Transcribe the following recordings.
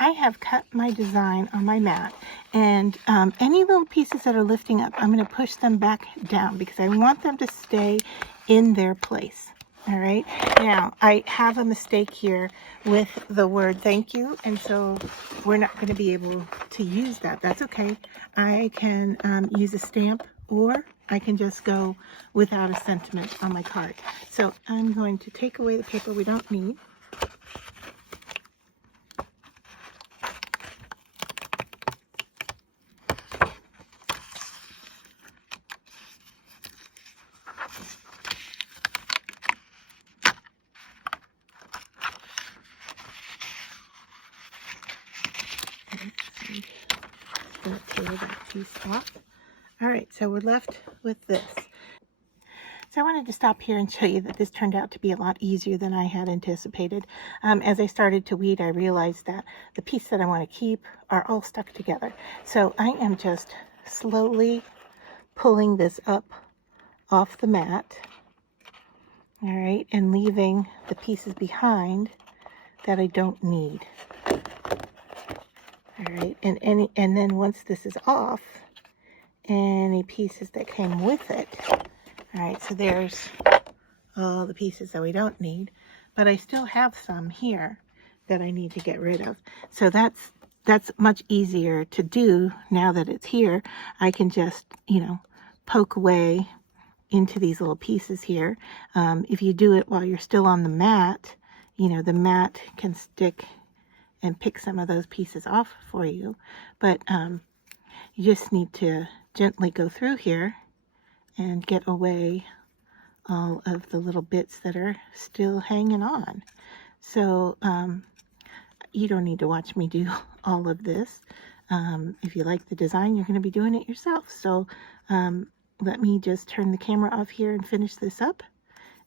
I have cut my design on my mat, and any little pieces that are lifting up, I'm going to push them back down because I want them to stay in their place. All right, now I have a mistake here with the word thank you, and so we're not going to be able to use that. That's okay. I can use a stamp, or I can just go without a sentiment on my card. So I'm going to take away the paper we don't need. Going to tear that piece off. All right, so we're left with this. So I wanted to stop here and show you that this turned out to be a lot easier than I had anticipated. As I started to weed, I realized that the piece that I want to keep are all stuck together. So I am just slowly pulling this up off the mat, all right, and leaving the pieces behind that I don't need. All right, and then once this is off, any pieces that came with it. All right, so there's all the pieces that we don't need, but I still have some here that I need to get rid of. So that's much easier to do now that it's here. I can just, you know, poke away into these little pieces here. If you do it while you're still on the mat, you know, the mat can stick and pick some of those pieces off for you. But you just need to gently go through here and get away all of the little bits that are still hanging on. So you don't need to watch me do all of this. If you like the design, you're going to be doing it yourself. So let me just turn the camera off here and finish this up,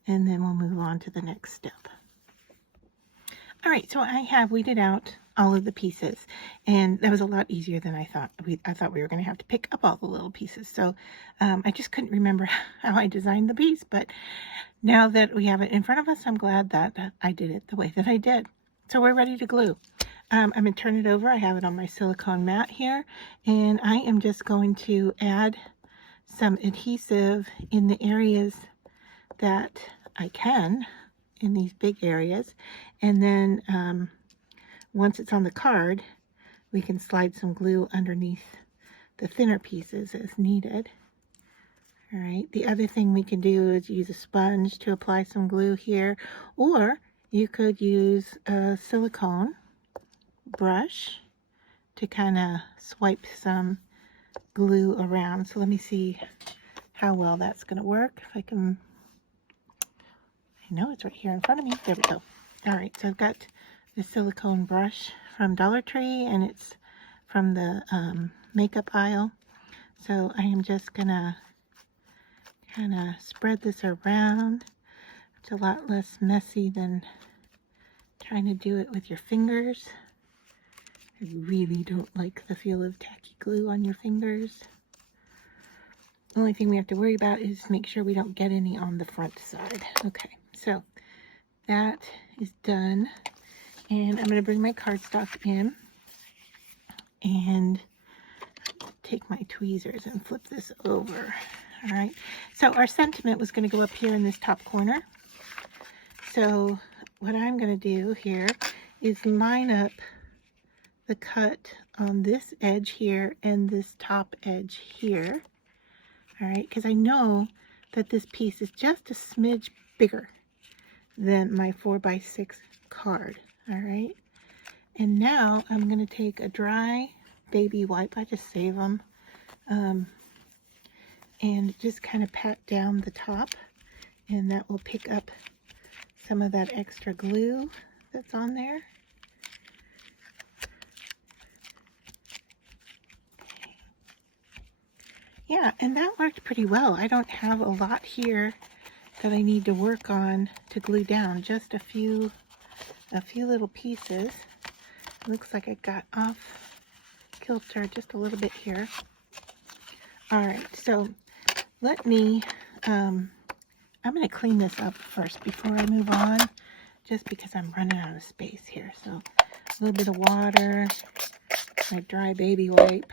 and then we'll move on to the next step. All right, so I have weeded out all of the pieces, and that was a lot easier than I thought. I thought we were going to have to pick up all the little pieces, so I just couldn't remember how I designed the piece, but now that we have it in front of us, I'm glad that I did it the way that I did. So we're ready to glue. I'm going to turn it over. I have it on my silicone mat here, and I am just going to add some adhesive in the areas that I can, in these big areas, and then once it's on the card, we can slide some glue underneath the thinner pieces as needed. All right, the other thing we can do is use a sponge to apply some glue here, or you could use a silicone brush to kind of swipe some glue around. So let me see how well that's going to work. If I can, I know it's right here in front of me. There we go. All right, so I've got the silicone brush from Dollar Tree, and it's from the makeup aisle. So I am just gonna kind of spread this around. It's a lot less messy than trying to do it with your fingers. I really don't like the feel of tacky glue on your fingers. The only thing we have to worry about is make sure we don't get any on the front side. Okay, so that is done. And I'm going to bring my cardstock in and take my tweezers and flip this over. All right, so our sentiment was going to go up here in this top corner. So what I'm going to do here is line up the cut on this edge here and this top edge here. All right, because I know that this piece is just a smidge bigger than my 4x6 card. All right, and now I'm going to take a dry baby wipe. I just save them, and just kind of pat down the top, and that will pick up some of that extra glue that's on there. Yeah, and that worked pretty well. I don't have a lot here that I need to work on to glue down, just a few little pieces. Looks like I got off kilter just a little bit here. All right, so let me, I'm going to clean this up first before I move on, just because I'm running out of space here. So a little bit of water, my dry baby wipe,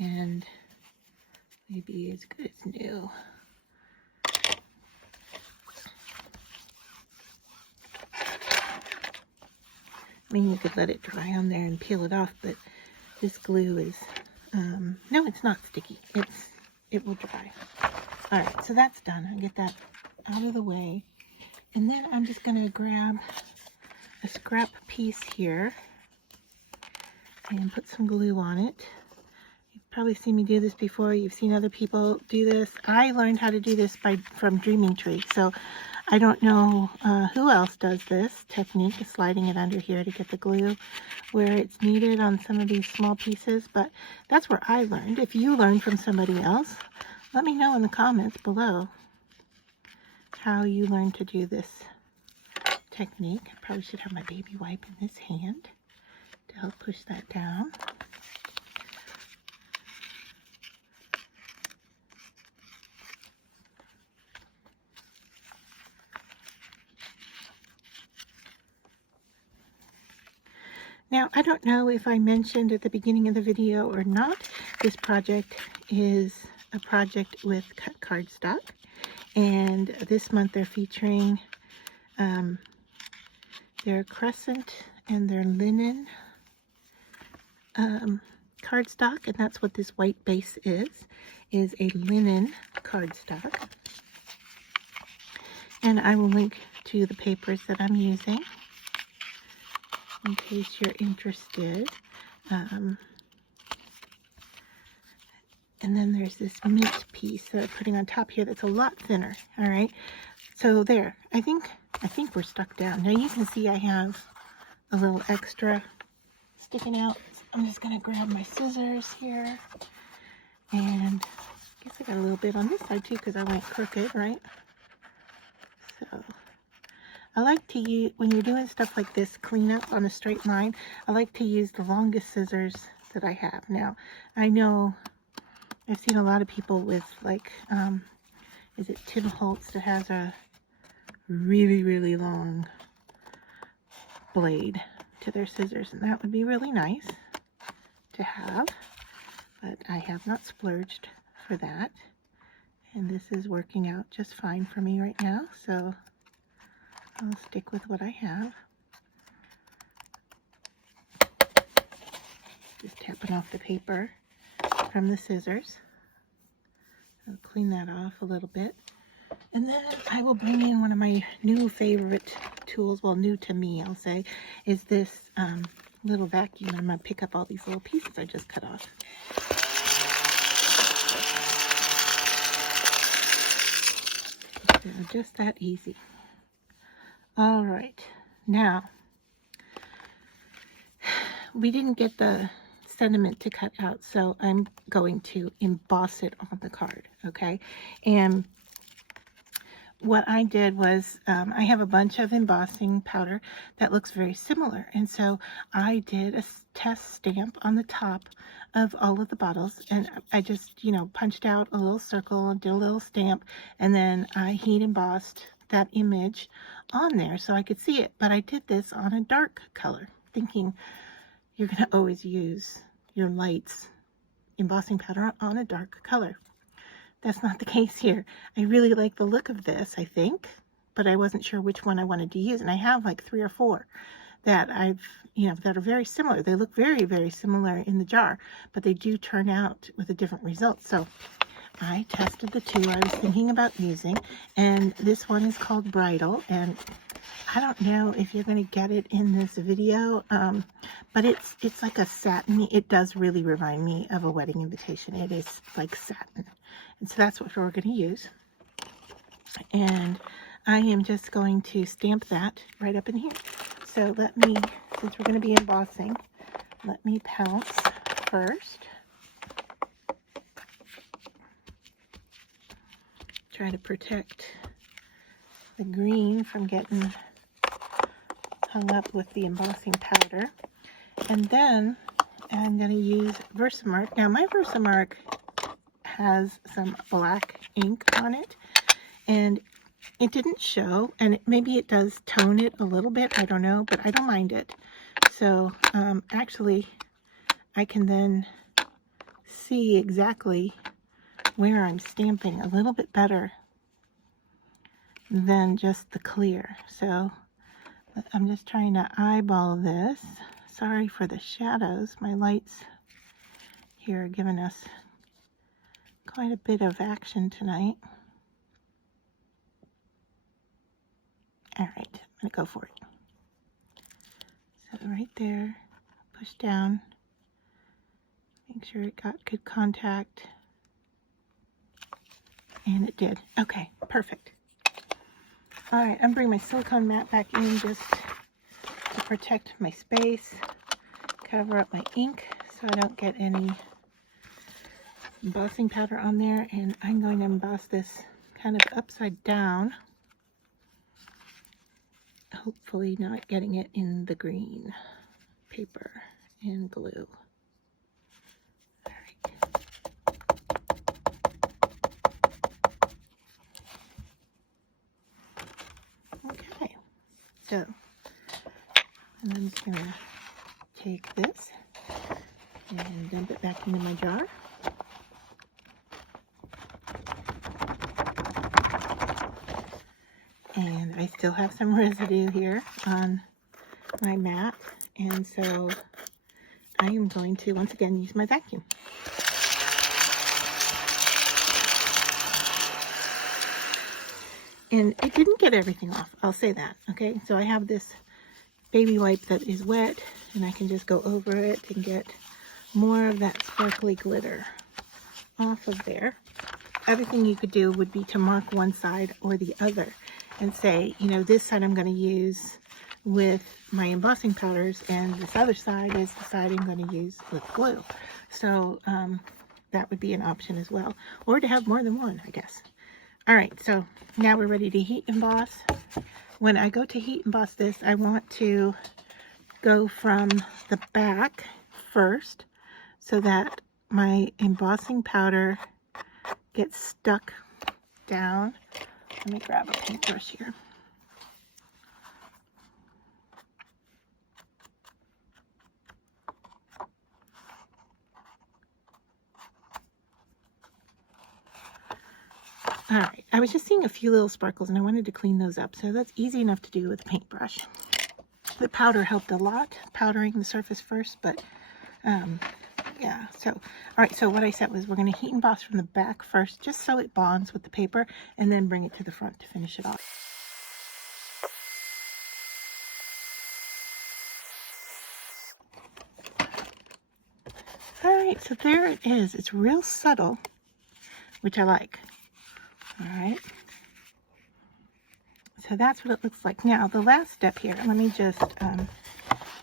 and maybe as good as new. I mean, you could let it dry on there and peel it off, but this glue is, no, it's not sticky. It will dry. All right, so that's done. I get that out of the way. And then I'm just going to grab a scrap piece here and put some glue on it. You've probably seen me do this before. You've seen other people do this. I learned how to do this from Dreaming Tree, so I don't know who else does this technique of sliding it under here to get the glue where it's needed on some of these small pieces, but that's where I learned. If you learned from somebody else, let me know in the comments below how you learned to do this technique. I probably should have my baby wipe in this hand to help push that down. Now, I don't know if I mentioned at the beginning of the video or not, this project is a project with CutCardStock, and this month they're featuring their crescent and their linen cardstock, and that's what this white base is a linen cardstock. And I will link to the papers that I'm using in case you're interested. And then there's this mint piece that I'm putting on top here that's a lot thinner. All right, so there. I think we're stuck down. Now you can see I have a little extra sticking out. I'm just gonna grab my scissors here, and I guess I got a little bit on this side too because I went crooked, right? So I like to use, when you're doing stuff like this, clean up on a straight line, I like to use the longest scissors that I have. Now, I know I've seen a lot of people with, like, is it Tim Holtz that has a really, really long blade to their scissors, and that would be really nice to have, but I have not splurged for that, and this is working out just fine for me right now, so I'll stick with what I have. Just tapping off the paper from the scissors. I'll clean that off a little bit. And then I will bring in one of my new favorite tools, well, new to me, I'll say, is this little vacuum. I'm going to pick up all these little pieces I just cut off. So just that easy. All right, now, we didn't get the sentiment to cut out, so I'm going to emboss it on the card, okay? And what I did was, I have a bunch of embossing powder that looks very similar, and so I did a test stamp on the top of all of the bottles, and I just, you know, punched out a little circle and did a little stamp, and then I heat embossed that image on there so I could see it. But I did this on a dark color, thinking you're going to always use your lights embossing powder on a dark color. That's not the case here. I really like the look of this, I think, but I wasn't sure which one I wanted to use, and I have like 3 or 4 that I've, you know, that are very similar. They look very, very similar in the jar, but they do turn out with a different result. So I tested the 2 I was thinking about using, and this one is called Bridal, and I don't know if you're going to get it in this video, but it's like a satiny. It does really remind me of a wedding invitation. It is like satin, and so that's what we're going to use. And I am just going to stamp that right up in here. So let me, since we're going to be embossing, let me pounce first. Try to protect the green from getting hung up with the embossing powder. And then I'm going to use Versamark. Now my Versamark has some black ink on it, and it didn't show, and maybe it does tone it a little bit, I don't know, but I don't mind it. So actually I can then see exactly where I'm stamping a little bit better than just the clear. So I'm just trying to eyeball this. Sorry for the shadows. My lights here are giving us quite a bit of action tonight. All right, I'm gonna go for it. So right there, push down, make sure it got good contact. And it did. Okay, perfect. All right, I'm bringing my silicone mat back in just to protect my space, cover up my ink so I don't get any embossing powder on there. And I'm going to emboss this kind of upside down, hopefully not getting it in the green paper and glue. Okay, so and I'm just going to take this and dump it back into my jar. And I still have some residue here on my mat, and so I am going to once again use my vacuum. And it didn't get everything off, I'll say that, okay? So I have this baby wipe that is wet, and I can just go over it and get more of that sparkly glitter off of there. Everything you could do would be to mark one side or the other and say, you know, this side I'm going to use with my embossing powders, and this other side is the side I'm going to use with glue. So that would be an option as well, or to have more than one, I guess. All right, so now we're ready to heat emboss. When I go to heat emboss this, I want to go from the back first so that my embossing powder gets stuck down. Let me grab a paintbrush here. All right, I was just seeing a few little sparkles and I wanted to clean those up. So that's easy enough to do with a paintbrush. The powder helped a lot, powdering the surface first, but yeah, so, all right, so what I said was we're going to heat emboss from the back first, just so it bonds with the paper, and then bring it to the front to finish it off. All right, so there it is. It's real subtle, which I like. All right. So that's what it looks like. Now, the last step here, let me just, I'm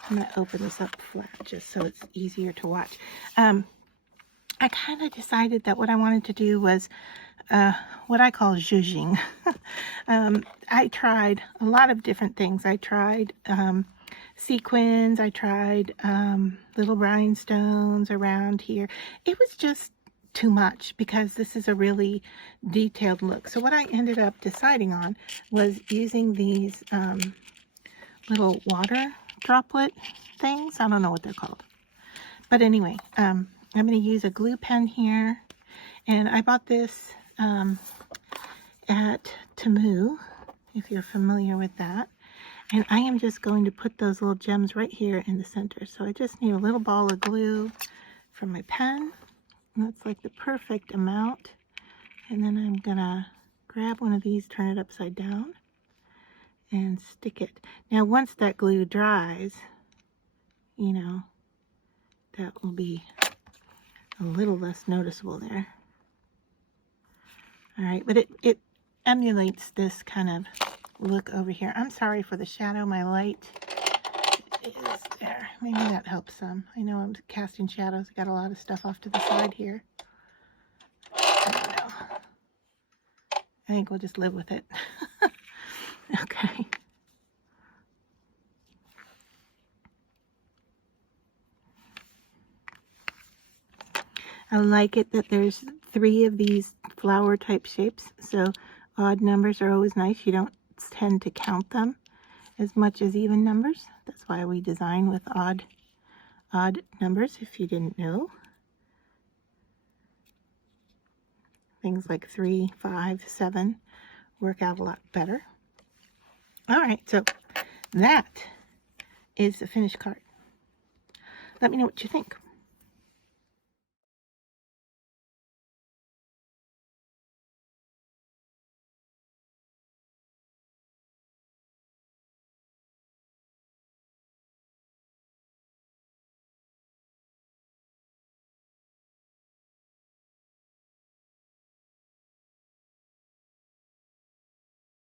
going to open this up flat just so it's easier to watch. I kind of decided that what I wanted to do was what I call zhuzhing. I tried a lot of different things. I tried sequins. I tried little rhinestones around here. It was just too much because this is a really detailed look. So what I ended up deciding on was using these little water droplet things. I don't know what they're called. But anyway, I'm going to use a glue pen here. And I bought this at Temu, if you're familiar with that. And I am just going to put those little gems right here in the center. So I just need a little ball of glue from my pen. And that's like the perfect amount. And then I'm gonna grab one of these, turn it upside down, and stick it. Now once that glue dries, you know, that will be a little less noticeable there. All right, but it emulates this kind of look over here. I'm sorry for the shadow. My light is there. Maybe that helps some. I know I'm casting shadows. I got a lot of stuff off to the side here. I don't know. I think we'll just live with it. Okay. I like it that there's 3 of these flower type shapes. So odd numbers are always nice. You don't tend to count them as much as even numbers. That's why we design with odd numbers, if you didn't know. Things like 3, 5, 7 work out a lot better. All right, so that is the finished card. Let me know what you think.